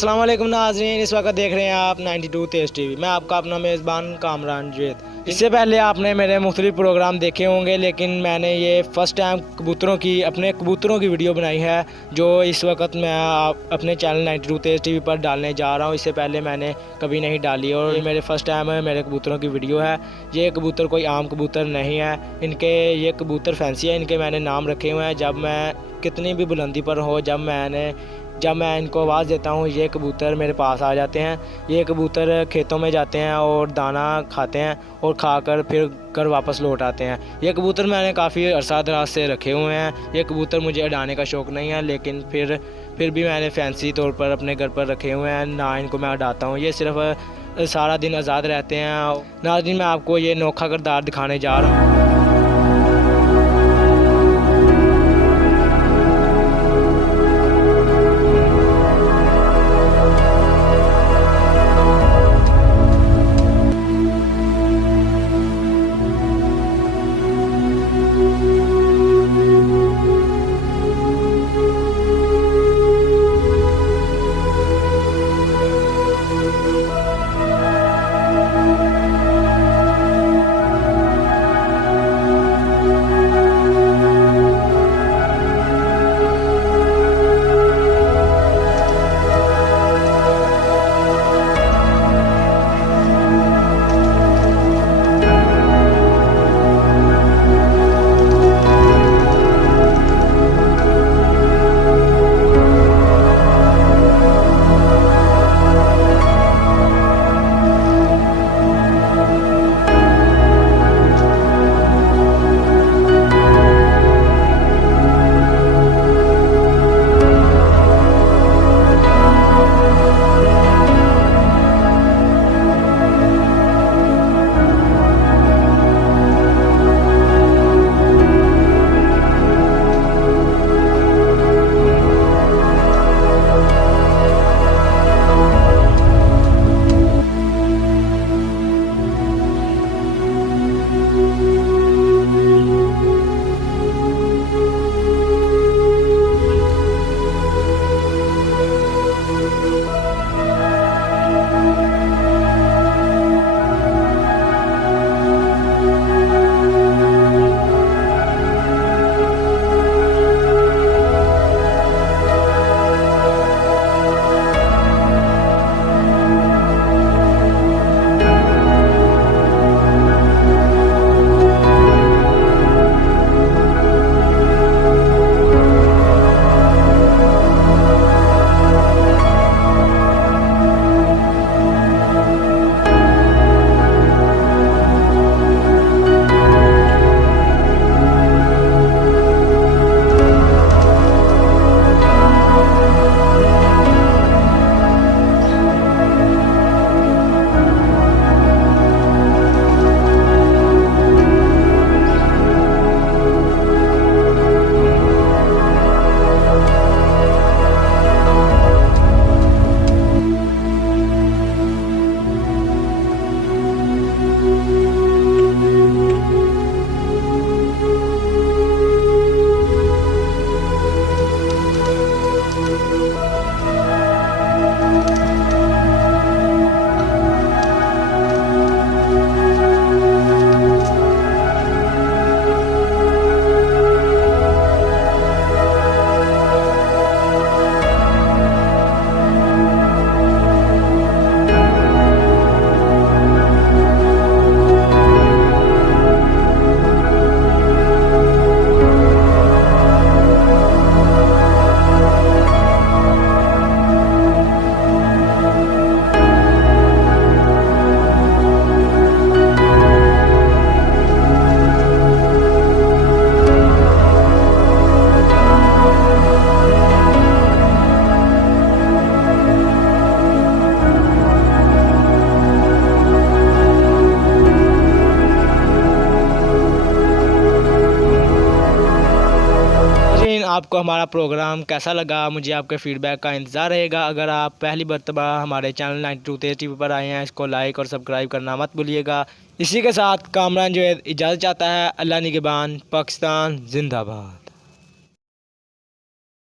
अस्सलाम वालेकुम नाज़रीन, इस वक्त देख रहे हैं आप 92 तेज़ टीवी। मैं आपका अपना मेज़बान कामरान जवेद। इससे पहले आपने मेरे मुख्तलिफ प्रोग्राम देखे होंगे, लेकिन मैंने ये फ़र्स्ट टाइम अपने कबूतरों की वीडियो बनाई है, जो इस वक्त मैं अपने चैनल 92 तेज़ टीवी पर डालने जा रहा हूँ। इससे पहले मैंने कभी नहीं डाली और ये मेरे फ़र्स्ट टाइम है मेरे कबूतरों की वीडियो है। ये कबूतर कोई आम कबूतर नहीं है, ये कबूतर फैंसी है। इनके मैंने नाम रखे हुए हैं। जब मैं कितनी भी बुलंदी पर हो, जब मैं इनको आवाज़ देता हूँ, ये कबूतर मेरे पास आ जाते हैं। ये कबूतर खेतों में जाते हैं और दाना खाते हैं और खाकर फिर घर वापस लौट आते हैं। ये कबूतर मैंने काफ़ी अरसा दराज से रखे हुए हैं। ये कबूतर मुझे उड़ाने का शौक़ नहीं है, लेकिन फिर भी मैंने फैंसी तौर पर अपने घर पर रखे हुए हैं। ना इनको मैं उड़ाता हूँ, ये सिर्फ सारा दिन आज़ाद रहते हैं। नाज़रीन, मैं आपको ये नोखा किरदार दिखाने जा रहा हूँ। आपको हमारा प्रोग्राम कैसा लगा, मुझे आपके फ़ीडबैक का इंतज़ार रहेगा। अगर आप पहली मरतबा हमारे चैनल 92 तेज़ टीवी पर आए हैं, इसको लाइक और सब्सक्राइब करना मत भूलिएगा। इसी के साथ कामरान जवेद इजाज़त चाहता है। अल्लाह निगहबान। पाकिस्तान जिंदाबाद।